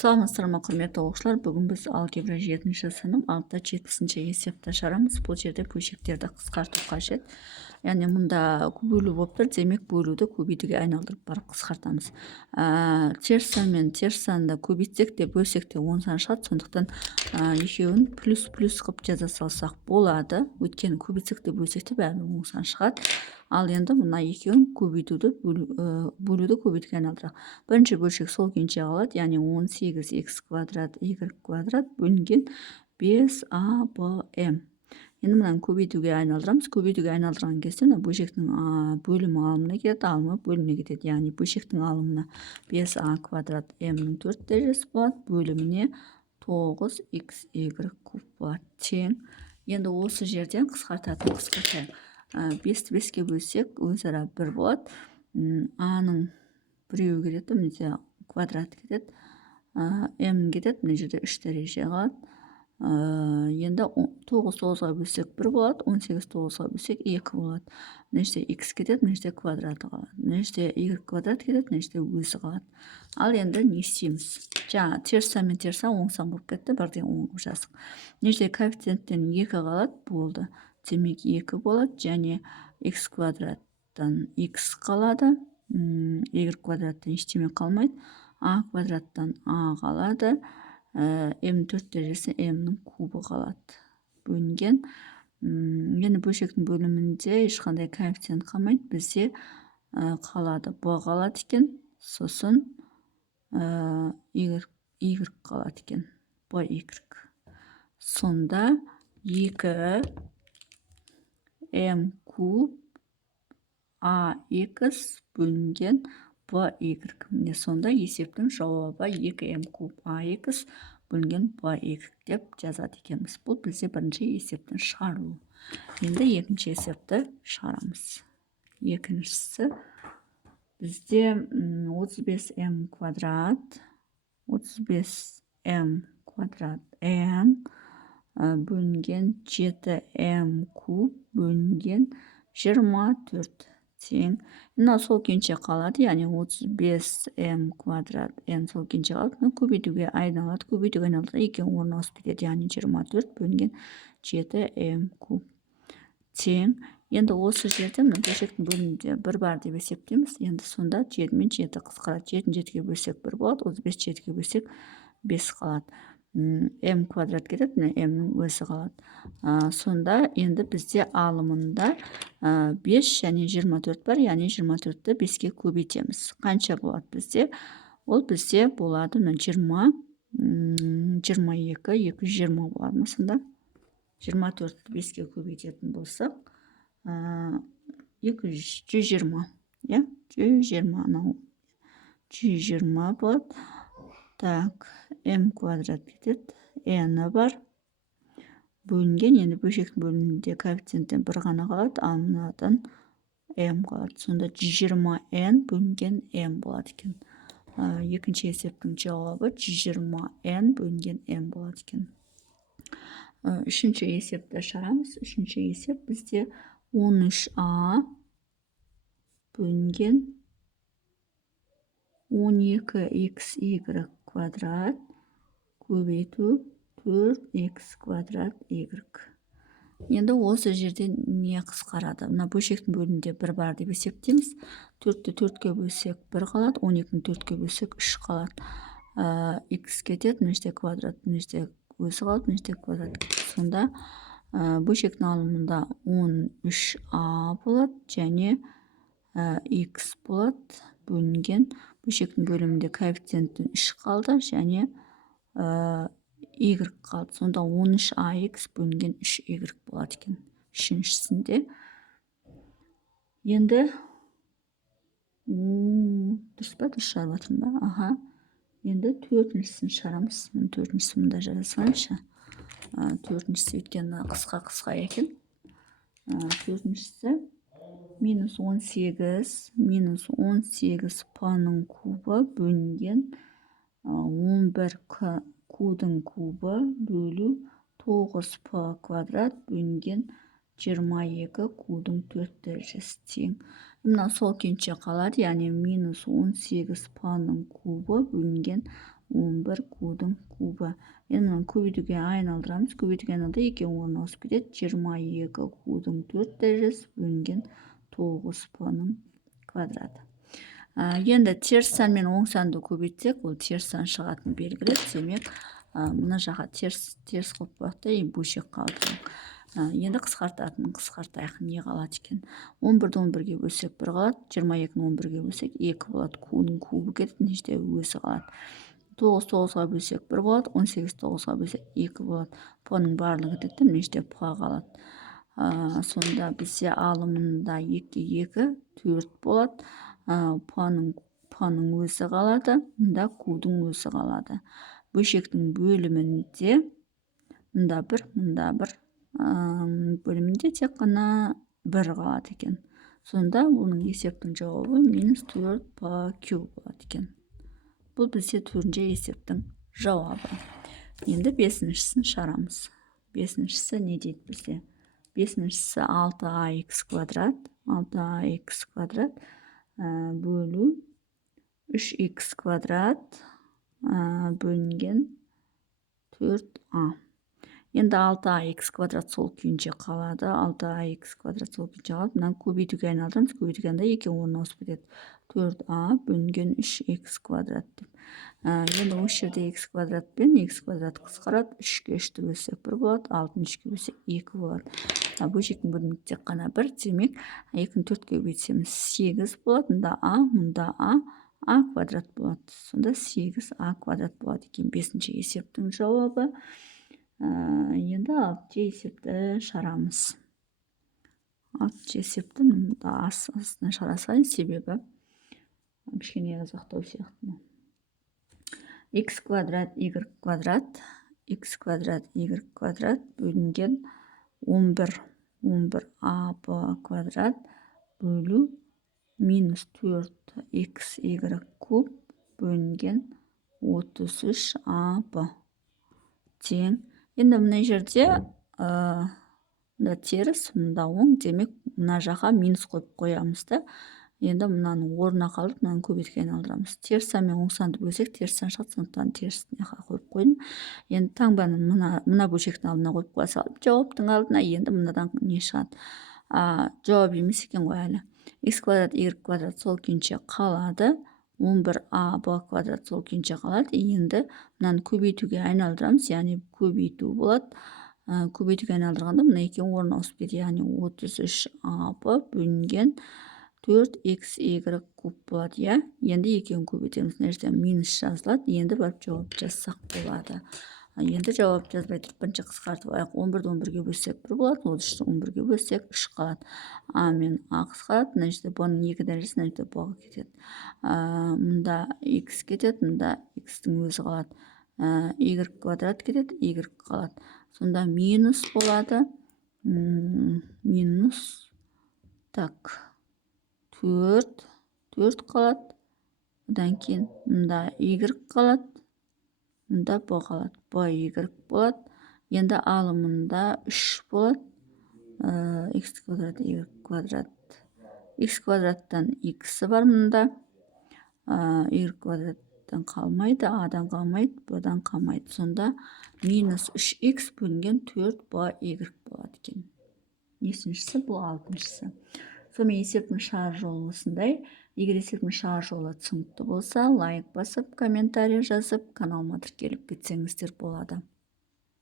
Саламатсыздар ма, құрметті оқушылар. Бүгін біз алгебра 7-ші сынып 6-7-ші есепті шығарамыз. Бұл жерде бөлшектерді қысқарту қажет. Яғни мұнда бөлу болып тұр, демек бөлуді көбейтуге айналдырып барып қысқартамыз. Теріс сан мен теріс санды көбейтсек те бөлсек те 10 сан шығады. Сондықтан екеуін плюс қылып жаза салсақ болады. Өйткені көбейтсек те бөлсек те бәрі 10 сан шығады. Ал енді мына екеуін көбейтуді бөлуді көбейтуге айналдырақ. Бірінші бөлшек сол күйінше қалады, яғни 18x квадрат y квадрат бөлінген 5abm. Енді мынаны көбейтуге айналдырамыз. Көбейтуге айналдырған кезде бөлшектің бөлімі алымына кетеді, алымы бөліміне кетеді. Яғни бөлшектің алымына 5a квадрат m-нің 4 дәрежесі болады, бөліміне 9xy куб болады. Тең. Енді осы жерден қысқартайық. 5-ті 5-ке бөлсек өзара 1 болады. А-ның біреуі кетеді, міне квадрат кетеді. М кетеді, мына жерде 3 дәреже қалады. Енді 9-9-ға бөлсек 1 болады, 18-9-ға бөлсек 2 болады. Мына жерде x кетеді, мына жерде квадраты қалады. Мына жерде y квадрат кетеді, мына жерде өзі қалады. Ал енді не істейміз? Жаңа теріс сан мен теріс сан оң сан болып кетті, бірден оң қылып жаздық. Мына жерде коэффициенттен 2 қалады, болды. Демек 2 болады, және x квадраттан x қалады, y квадраттан ештеме қалмайды, а квадраттан а қалады, m 4 дәрежесі m-нің кубы қалады. Бөлінген. Енді бөлшектің бөлімінде ешқандай коэффициент қалмайды, бізде қалады b қалады екен, сосын y қалады екен, y. Сонда 2 m куб ax бөлінген by. Міне сонда есептің жауабы 2m куб ax бөлінген by деп жазады екенбіз. Бұл бізде бірінші есептің шығарылуы. Енді екінші есепті шығарамыз. Екіншісі бізде 35m квадрат n бөлінген 7m куб бөлінген 24 тең. Мына сол күйінше қалады, яғни 35m квадрат n сол күйінше қалады. Көбейтуге айналады, көбейтуге айналады, екен орын ауысып кетеді, яғни 24 бөлінген 7m куб тең. Енді осы жерде бөлшектің бөлімінде 1 бар деп есептейміз. Енді сонда 7 мен 7 қысқарады. 7-ні 7-ге бөлсек 1 болады, 35-ті 7-ге бөлсек 5 қалады. m квадрат кетеді, m-нің өзі қалады. Сонда енді бізде алымында 5 және 24 бар, яғни 24-ті 5-ке көбейтеміз. Қанша болады бізде? Ол бізде болады 20, 22, 220 болады. Сонда 24-ті 5-ке көбейтетін болсақ, 120, 120, 120 болады. Так, m квадрат кетеді, n бар. Бөлінген, енді бөлшектің бөлімінде коэффициенттен 1 ғана қалады, ал мынадан m қалады. Сонда 120n бөлінген m болады екен. Екінші есептің жауабы 120n бөлінген m болады екен. Үшінші есепті шығарамыз. Үшінші есеп бізде 13a бөлінген 12xy квадрат көбейту 4x квадрат y. Енді осы жерде не қысқарады? Мына бөлшектің бөлімінде 1 бар деп есептейміз. 4-ті 4-ке бөлсек 1 қалады, 12-ні 4-ке бөлсек 3 қалады. X кетеді, мына жерде квадрат, мына жерде өзі қалады, мына жерде квадрат кетеді. Сонда бөлшектің алымында 13a болады, және x болады, бөлінген. Бөлшектің бөлімінде коэффициенттен 3 қалды, және y қалды. Сонда 13ax бөлінген 3y болады екен. Үшіншісінде. Енді дұрыс па? Дұрыс шығарып жатырмын ба? Енді төртіншісін шығарамыз. Төртіншісі мұнда жаза салайыншы. Төртіншісі өйткені қысқа екен. Төртіншісі -18 p-ның кубы бөлінген 11 q-дің кубы бөлу 9p квадрат бөлінген 22 q-дің 4 дәрежесі тең. Мына сол күйінше қалады, яғни -18 p-ның кубы бөлінген 11 q-дың кубы. Енді мынаны көбейтуге айналдырамыз. Көбейтуге айналды 2 орнына ауысып кетеді. 22 q-дың 4 дәрежесі бөлінген 9 p-ның квадраты. Енді теріс сан мен оң санды көбейтсек, ол теріс сан шығатын белгілі. Демек, мына жаққа теріс қойып қояйық та, бөлшек қалды. Енді қысқартайық, не қалады екен? 11-ді 11-ге бөлсек 1 қалады, 22-ні 11-ге бөлсек 2 болады. Q-ның кубы кетеді, неште өзі қалады. 9 9-ға бөлсек 1 болады, 18 9-ға бөлсек 2 болады. P-ның барлығы кетеді, неште P қалады. Сонда бізде алымында 2 4 болады. P-ның өзі қалады, мұнда Q-дың өзі қалады. Бөлшектің бөлімінде мұнда 1, мұнда 1, бөлімінде тек қана 1 қалады екен. Сонда оның есептің жауабы -4πq болады екен. Бұл бізде төртінші есептің жауабы. Енді бесіншісін шығарамыз. Бесіншісі не дейді бізде? Бесіншісі 6ax квадрат, 6ax квадрат бөлу 3x квадрат бөлінген 4a. Енді 6ax квадрат сол күйінше қалады. 6ax квадрат сол күйінше қалады. Мынаны көбейтуге айналдырамыз. Көбейтуге айналдырғанда 2 орнына ауысып кетеді. 4a бөлінген 3x квадрат деп. Енді осы жерде x квадрат пен x квадрат қысқарады. 3-ке 3-ті бөлсек 1 болады, 6-ны 3-ке бөлсек 2 болады. Бөлшектің бөлімі тек қана 1. Демек, 2-ні 4-ке бөлсеміз 8 болады. Мұнда a, мұнда a квадрат болады. Сонда 8a квадрат болады екен. Бесінші есептің жауабы. Енді 6-шы есепті шығарамыз. 6-шы есепті мұнда астына шығарасайын, себебі кішкене ұзақтау сияқты. X квадрат, Y квадрат, X квадрат, Y квадрат бөлінген 11ab квадрат бөлу -4xy куб бөлінген 33ab тең. Енді мына жерде мұнда теріс, мұнда оң, демек мына жаққа минус қойып қоямыз да. Енді мынаның орнына қалдық, мынаны көбейтуге айналдырамыз. Теріс сан мен оң санды бөлсек, теріс сан шығады, сондықтан терісіне қойып қойдым. Енді таңбаны мына бөлшектің алдына қойып қоя салып, жауаптың алдына, енді мынадан не шығады? Жауап емес екен ғой әлі. X квадрат, Y квадрат сол күйінше қалады. 11ab квадрат сол күйінше қалады. Енді мынаны көбейтуге айналдырамыз, яғни көбейту болады. Көбейтуге айналдырғанда мына екеуі орнына ауысып кетеді, яғни 33ab бөлінген 4xy куб болады. Енді екеуін көбейтеміз. Мына жерде минус жазылады. Енді барып жауап жазсақ болады. Енді жауап жазбай тұрып бірінші қысқартып алайық. 11-ді 11-ге бөлсек 1 болады, 33-ті 11-ге бөлсек 3 қалады. А мен а қысқарады. Мына жерде b-ның 2 дәрежесі, мына жерде b-ға кетеді. Мұнда x кетеді, мұнда x-тің өзі қалады. Y квадрат кетеді, y қалады. Сонда минус болады. Минус 4 қалады. Одан кейін мұнда y қалады. Мұнда b қалады. y болады. Енді алымында 3 болады. X квадрат, y квадрат. X квадраттан x бар мұнда. Y квадраттан қалмайды, a-дан қалмайды, b-дан қалмайды. Сонда минус 3x бөлінген 4y болады екен. Несіншісі, бұл 6-шысы. Сонымен есептің шығар жолы осындай. Егер есептің шығар жолы түсінікті болса, лайк басып, комментарий жазып, каналыма тіркеліп кетсеңіздер болады.